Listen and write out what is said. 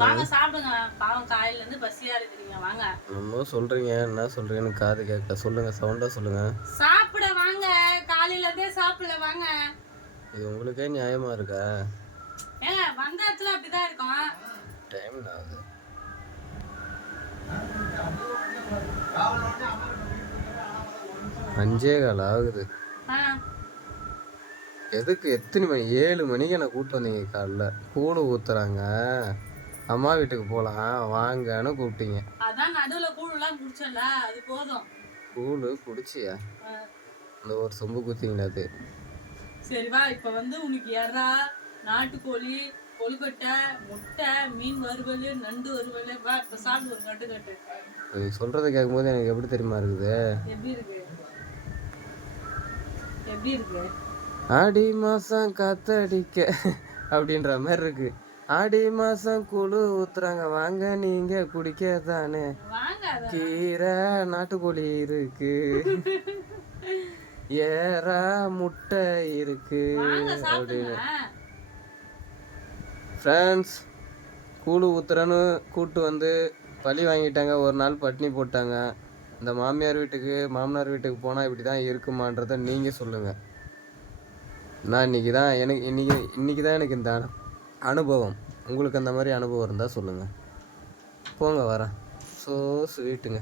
வாங்க சாப்பிடுங்க. பாவம் காலையில இருந்து பசியா இருக்கிறீங்க. வாங்க. என்னமோ சொல்றீங்க, என்ன சொல்றீங்கன்னு காது கேட்கல. சொல்லுங்க, சவுண்டா சொல்லுங்க. சாப்பிட வாங்க. காலையில இருந்தே சாப்பிடல வாங்க. இது உங்களுக்கே நியாயமா இருக்கா? ஏங்க வந்த இடத்துல அப்படிதான் இருக்கும். டைம் ஆகுது. அஞ்சே கால் ஆகுது. எதுக்கு எத்தனை மணி? 7 மணிக்கு என்ன கூப்பிட்டு வந்தீங்க காலைல. கூழு ஊத்துறாங்க, அம்மா வீட்டுக்கு போலாம் வாங்கன்னு கூப்பிட்டீங்க. அதான் நடுவுல கூழுலாம் குடிச்சல, அது போதும். கூழு குடிச்சியா? அந்த ஒரு சொம்பு குத்திங்களா அது? சரி வா, இப்ப வந்து உனக்கு எறா, நாட்டுக்கோழி, கொழுக்கட்டை, முட்டை, மீன் வறுவல், நண்டு வறுவல், வா இப்ப சாப்பிடு ஒரு கட்டு கட்டு. நீ சொல்றதை கேட்கும்போது எனக்கு எப்படி தெரியுமா இருக்குது? எப்படி இருக்கு? எப்படி இருக்கு? ஆடி மாசம் காத்தடிக்க அப்படின்ற மாதிரி இருக்கு. ஆடி மாசம் குழு ஊத்துறாங்க வாங்க நீங்க குடிக்க தானே. கீரை நாட்டுக்கோழி இருக்கு, ஏறா முட்டை இருக்கு அப்படின்னு. ஃப்ரெண்ட்ஸ், கூழு ஊத்துறன்னு கூட்டு வந்து பழி வாங்கிட்டாங்க. ஒரு நாள் பட்னி போட்டாங்க. இந்த மாமியார் வீட்டுக்கு மாமனார் வீட்டுக்கு போனால் இப்படி தான் இருக்குமான்றதை நீங்கள் சொல்லுங்கள். நான் இன்னைக்கு தான் எனக்கு இந்த அனுபவம். உங்களுக்கு அந்த மாதிரி அனுபவம் இருந்தால் சொல்லுங்கள். போங்க வரேன். ஸோ ஸ்வீட்டுங்க.